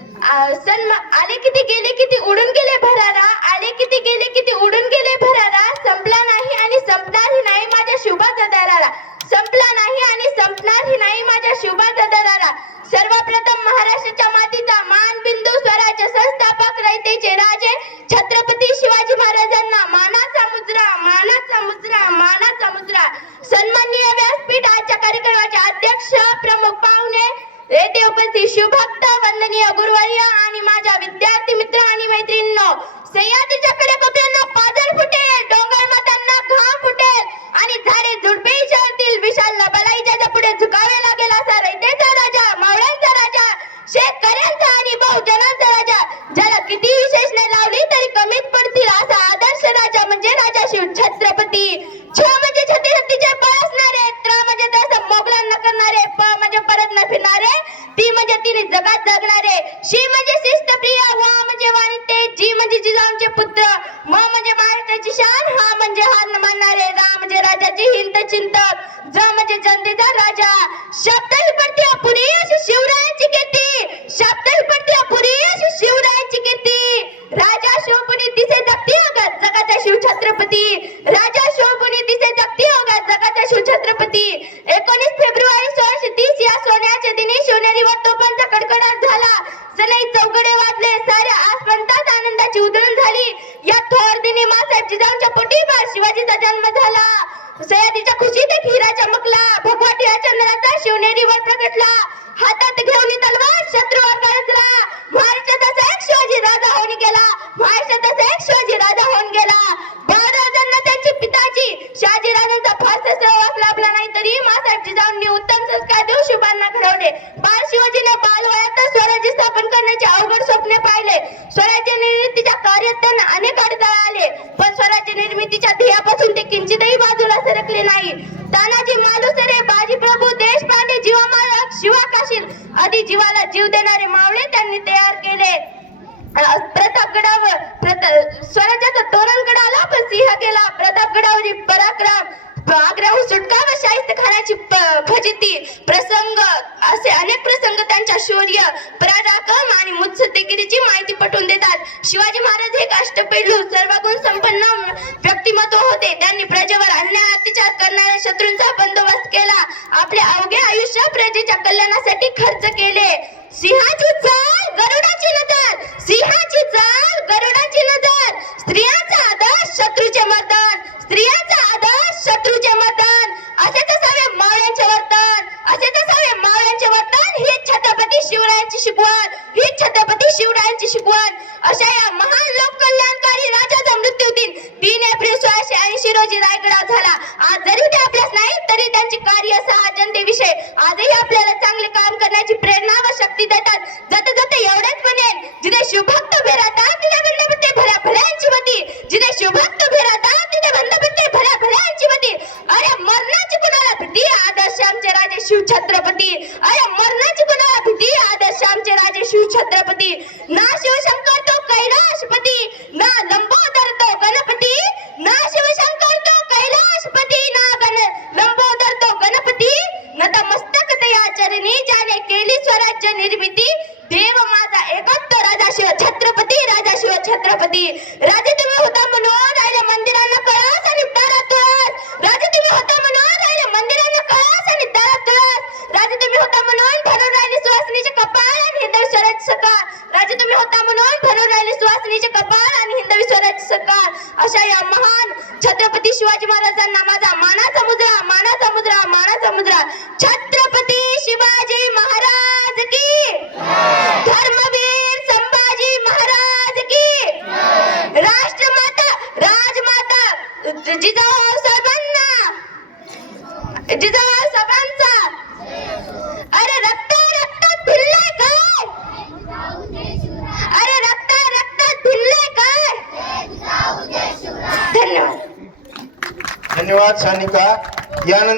आले किती गेले किती उडून गेले भरारा? आले किती गेले किती उडून गेले भरारा? संपला नाही आणि संपणारही नाही माझ्या शुभाचा दरारा. संपला नाही आणि संपणारही नाही माझ्या शुभाचा दरारा. सर्वप्रथम महाराष्ट्राच्या मातीचा मान बिंदू स्वराज्य संस्थापक रयतेचे राजे छत्रपती शिवाजी महाराजांना मानाचा मुजरा मानाचा मुजरा मानाचा मुजरा सन्माननीय व्यासपीठ आजच्या कार्यक्रमाचे अध्यक्ष प्रमुख पाहुणे येथे उपस्थित शिवभक्त वंदनीय गुरुवर्य आणि माझ्या विद्यार्थी मित्र आणि मैत्रिणींनो सह्याद्रीच्या कडे कोपऱ्यांना पाजर फुटेल डोंगर मातांना घाम फुटेल आणि झाडे झुडपे शहरातील विशाल बलाईच्या पुढे झुकावे लागेल असा रयतेचा राजा मावळ्यांचा राजा शेतकऱ्यांचा आणि बहुजनांचा राजा ज्याला किती विशेषणे लावली तरी कमीच पडतील असा आदर्श राजा म्हणजे राजा शिव छत्रपती छ म्हणजे छत्रपतीचे बळ असणारे त्र म्हणजे तसं मोगलांना करणारे प म्हणजे परत न फिरणारे ती म्हणजे तिने जगात जगणारे शी म्हणजे शिस्तप्रिय वा म्हणजे वाणिते जी म्हणजे जिजाऊंचे पुत्र म म्हणजे महाराष्ट्राची शान हा म्हणजे हार मानणारे रा म्हणजे राजाची हिंद चिंतक ज म्हणजे जनतेचा राजा. शब्द ही पडते अपुरी अशी शिवरायांची कीर्ती. शब्द ही पडते अपुरी अशी शिवरायांची कीर्ती. राजा शिवपुनी दिसे जगती अगत जगाचा शिव छत्रपती. राजा शिवपुनी दिसे जगती अगत जगाचा शिव छत्रपती. एकोणीस फेब्रुवारी सोळाशे तीस या सोन्याच्या दिनी शिवनेरी वर तोफांचा कडकडाट झाली. या थोर दिनी मासाहेब जिजाऊंच्या पोटीवर शिवाजीचा जन्म झाला. सह्याद्रीच्या खुशीत एक हिरा चमकला भगवा टिळा चंद्राचा शिवनेरीवर प्रगटला. हातात घेऊन तलवार शत्रूवर गरजला महाराष्ट्राचा एक शिवाजी राजा होऊन गेला. महाराष्ट्राचा एक शिवाजी राजा होऊन गेला. बाळराजांना त्यांची पिताची शहाजी राजांचा फारसा सहवास लाभला नाही तरी मासाहेब जिजाऊंनी उत्तम संस्कार देऊन शिवांना घडवले. बाळ शिवाजीने बालवयात स्वराज्य स्थापन करण्याचे अवघड स्वप्ने पाहिले. स्वराज्य कार्यात त्यांना अनेक अडथळे आले पण स्वराज्य निर्मितीच्या ध्येयापासून ते किंचितही बाजूला सरकले नाही. तानाजी मालुसरे बाजी प्रभू देशपांडे जीवा मालक शिवा काशील आदी जीवाला जीव देणारे मावळे त्यांनी तयार केले. प्रतापगडावर प्रत स्वराज्याचा तोरण गडाला पण सिंह गेला प्रतापगडावरील पराक्रम आग्र्याहून सुटका असे अनेक प्रसंग त्यांच्या शौर्य पराक्रम आणि मुत्सद्देगिरीची माहिती पटवून देतात. शिवाजी महाराज हे काष्टपैलू सर्व गुण संपन्न व्यक्तिमत्व होते. त्यांनी प्रजेवर अन्याय अत्याचार करणाऱ्या शत्रूंचा बंदोबस्त केला. आपले अवघे आयुष्य प्रजेच्या कल्याणासाठी खर्च केले. सिंहाची चाल गरुडाची नजर सिंहाची चाल गरुडाची नजर स्त्रियांचा आदर्श शत्रूचे मर्दन स्त्रियांचा आदर्श शत्रूचे मर्दन असेच असावे मावळ्यांचे वर्तन असेच असावे मावळ्यांचे वर्तन ही छत्रपती शिवरायांची शिकवण ही छत्रपती शिवरायांची शिकवण अशा या महान लोक कल्याणकारी राजाचा मृत्यू दिन तीन एप्रिल सोळाशे ऐंशी रायगडा झाला. आज जरी ते आपल्यास नाही तरी त्यांचे कार्य सहा जनतेविषयी आजही आपल्याला चांगले काम करण्याची प्रेरणा व शक्ती देतात. जत जत एवढेच म्हणेन जिथे शिवभक्त उभे तिथे बंद पडते भऱ्यांची भल्यांची मती जिथे शिवभक्त उभे तिथे बंद पडते भऱ्यांची भल्यांची मती अरे मरणाची कुणाला भीती? आदर्श आमचे राजे शिव छत्रपती. अरे मरणाची कुणाला भीती? आदर्श आमचे राजे शिव छत्रपती. ना शिव तो कैलाशपती ना लंबोदर तो गणपती ना शिवशंकर तो कैलाशपती ना गण लंबोदर तो गणपती नतमस्तक तया चरणी ज्याने केली स्वराज्य निर्मिती देव माझा एकच तो राजा शिव छत्रपती राजा शिव छत्रपती राजे तुम्ही होता म्हणून राहिल्या मंदिरांना कळस आणि दारात राजे तुम्ही होता म्हणून राहिल्या मंदिरांना कळस आणि दारात राजे तुम्ही होता म्हणून भरून राहिली सुवासिनीचे कपाळ आणि हिंदवी स्वराज्य सकाळ राजे तुम्ही होता म्हणून भरून राहिली सुवासिनीचे कपाळ आणि हिंदवी स्वराज्य सकाळ अशा या महान छत्रपती शिवाजी महाराजांना माझा मानाचा मुद्रा मानाचा मुद्रा मानाचा मुद्रा. छत जिजाऊ साहेबांना. जिजाऊ साहेबांचा. अरे रक्त रक्तात भिल्ले काय? अरे रक्त रक्तात भिल्ले काय? धन्यवाद. धन्यवाद सानिका. यानंतर